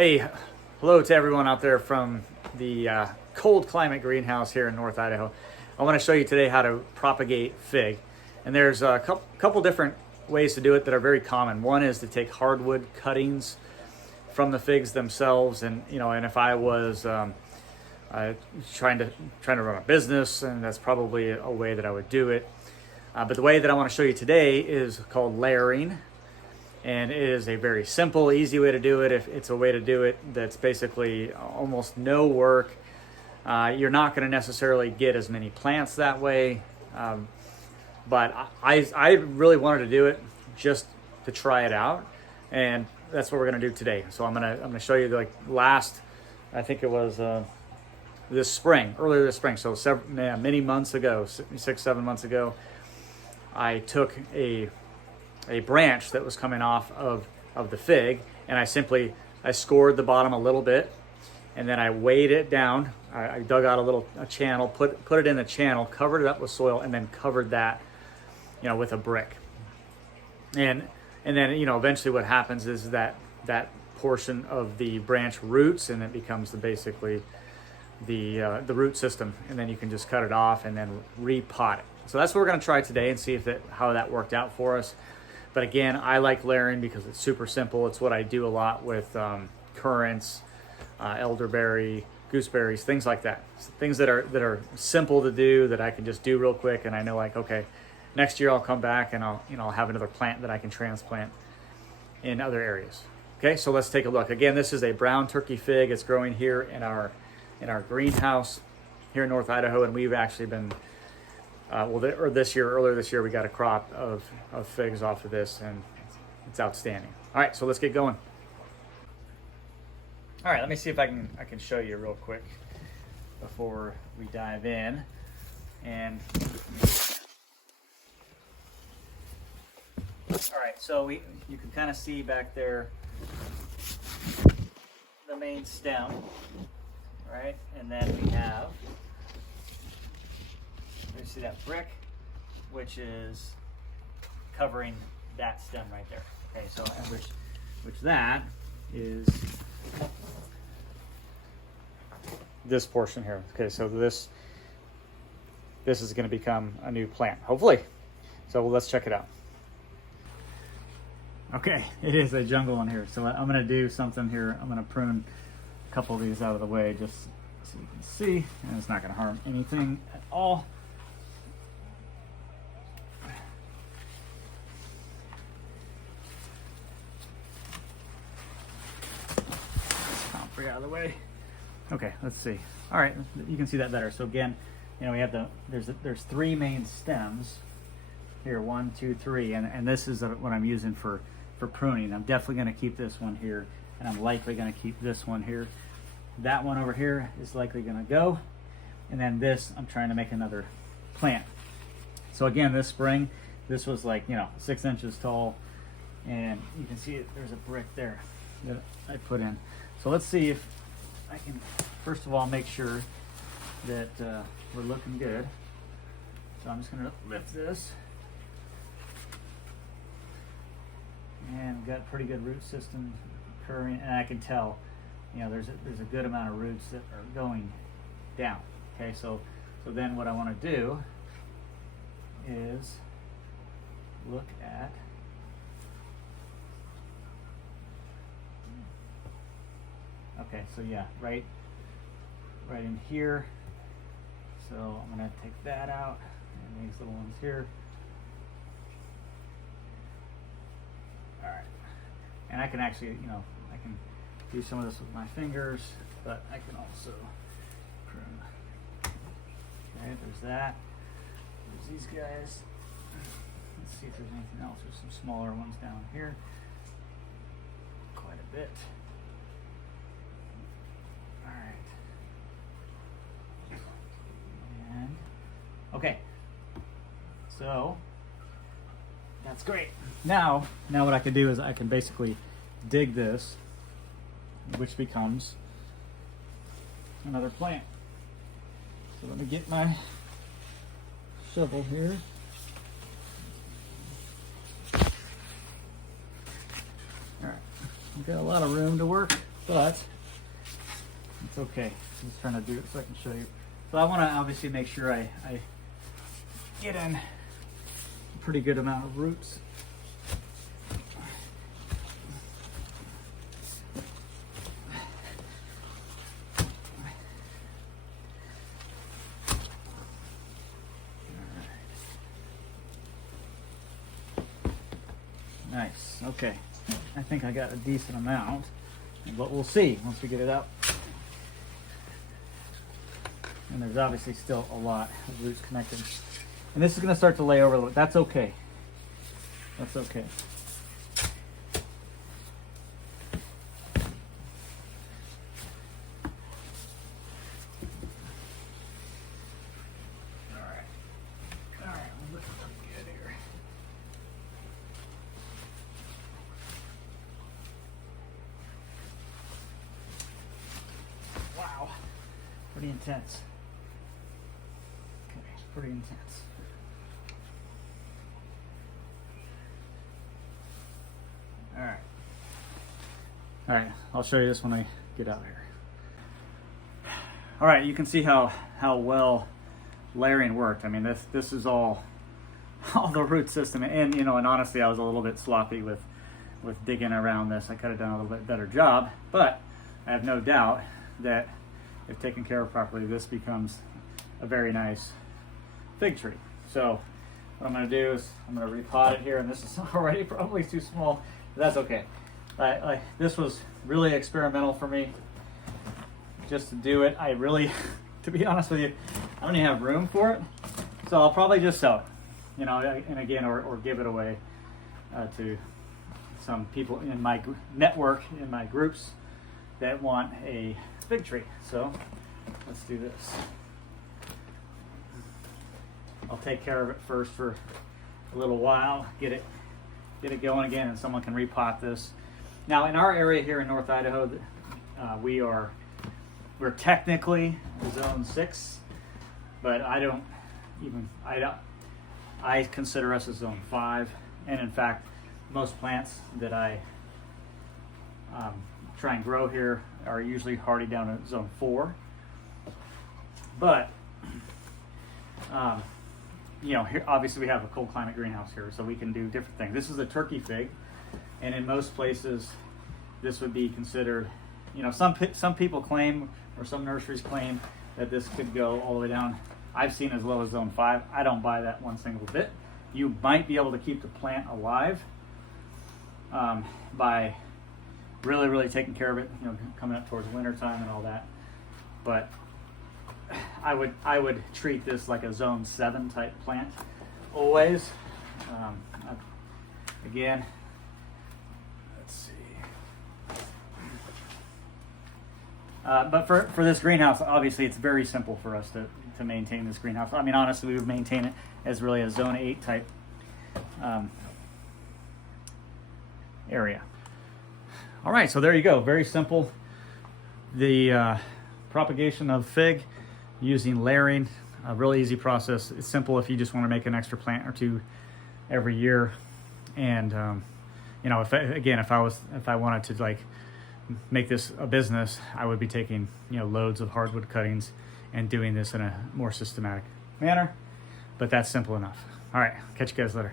Hey, hello to everyone out there from the cold climate greenhouse here in North Idaho. I want to show you today how to propagate fig. And there's a couple different ways to do it that are very common. One is to take hardwood cuttings from the figs themselves, and and if I was trying to run a business, and that's probably a way that I would do it. But the way that I want to show you today is called layering. And it is a very simple, easy way to do it. If it's a way to do it that's basically almost no work, you're not going to necessarily get as many plants that way. But I really wanted to do it just to try it out, and that's what we're going to do today. So I'm gonna show you I think it was earlier this spring. So many months ago, 6-7 months ago, I took a branch that was coming off of the fig, and I scored the bottom a little bit, and then I weighed it down. I dug out a channel, put it in the channel, covered it up with soil, and then covered that with a brick. And then eventually what happens is that portion of the branch roots, and it becomes basically the root system, and then you can just cut it off and then repot it. So that's what we're going to try today and see how that worked out for us. But again, I like layering because it's super simple. It's what I do a lot with currants, elderberry, gooseberries, things like that. So things that are simple to do, that I can just do real quick, and I know, like, okay, next year I'll come back and I'll have another plant that I can transplant in other areas. Okay, so let's take a look. Again, this is a brown turkey fig. It's growing here in our greenhouse here in North Idaho, and we've actually been earlier this year, we got a crop of figs off of this, and it's outstanding. All right, so let's get going. All right, let me see if I can show you real quick before we dive in. And all right, so you can kind of see back there the main stem, right? And then we have, you see that brick, which is covering that stem right there. Okay, so which that is this portion here. Okay, so this is going to become a new plant, hopefully. So let's check it out. Okay, it is a jungle in here. So I'm going to do something here. I'm going to prune a couple of these out of the way, just so you can see, and it's not going to harm anything at all. Out of the way. Okay, let's see. All right, you can see that better. So again, we have there's three main stems here, 1, 2, 3, and this is what I'm using for pruning. I'm definitely going to keep this one here, and I'm likely going to keep this one here. That one over here is likely going to go, and then this, I'm trying to make another plant. So again, this spring, this was like 6 inches tall, and you can see there's a brick there that I put in. So let's see if I can, first of all, make sure that we're looking good. So I'm just going to lift this. And got a pretty good root system occurring, and I can tell, there's a good amount of roots that are going down. Okay, so then what I want to do is look at so yeah, right in here. So I'm going to take that out, and these little ones here. All right, and I can actually, I can do some of this with my fingers, but I can also prune. Okay, there's that. There's these guys. Let's see if there's anything else. There's some smaller ones down here. Quite a bit. Okay, so that's great. Now what I can do is I can basically dig this, which becomes another plant. So let me get my shovel here. All right, we've got a lot of room to work, but it's okay. I'm just trying to do it so I can show you. So I want to obviously make sure I get in a pretty good amount of roots. Nice, okay. I think I got a decent amount, but we'll see once we get it up. And there's obviously still a lot of roots connected. And this is gonna start to lay over a little. That's okay. That's okay. Wow, pretty intense. Okay, pretty intense. All right, I'll show you this when I get out here. All right, you can see how well layering worked. I mean, this is all the root system, and you know, and honestly, I was a little bit sloppy with digging around this. I could have done a little bit better job, but I have no doubt that if taken care of properly, this becomes a very nice fig tree. So what I'm going to do is I'm going to repot it here, and this is already probably too small, but that's okay. This was really experimental for me, just to do it. I really, to be honest with you, I don't even have room for it, so I'll probably just sell it, you know, and again, or give it away to some people in my network, in my groups that want a fig tree. So let's do this. I'll take care of it first for a little while, get it going again, and someone can repot this. Now, in our area here in North Idaho, we're technically zone 6, but I consider us a zone 5, and in fact, most plants that I try and grow here are usually hardy down in zone 4. But you know, here obviously we have a cold climate greenhouse here, so we can do different things. This is a turkey fig, and in most places this would be considered, you know, some people claim, or some nurseries claim, that this could go all the way down. I've seen as low as zone 5. I don't buy that one single bit. You might be able to keep the plant alive by really taking care of it, you know, coming up towards winter time and all that. But I would treat this like a zone 7 type plant always. Again, let's see. But for this greenhouse, obviously it's very simple for us to maintain this greenhouse. I mean, honestly, we would maintain it as really a zone 8 type area. All right, so there you go. Very simple. The propagation of fig using layering, a really easy process. It's simple if you just want to make an extra plant or two every year. And you know, if I wanted to like make this a business, I would be taking, you know, loads of hardwood cuttings and doing this in a more systematic manner. But that's simple enough. All right, catch you guys later.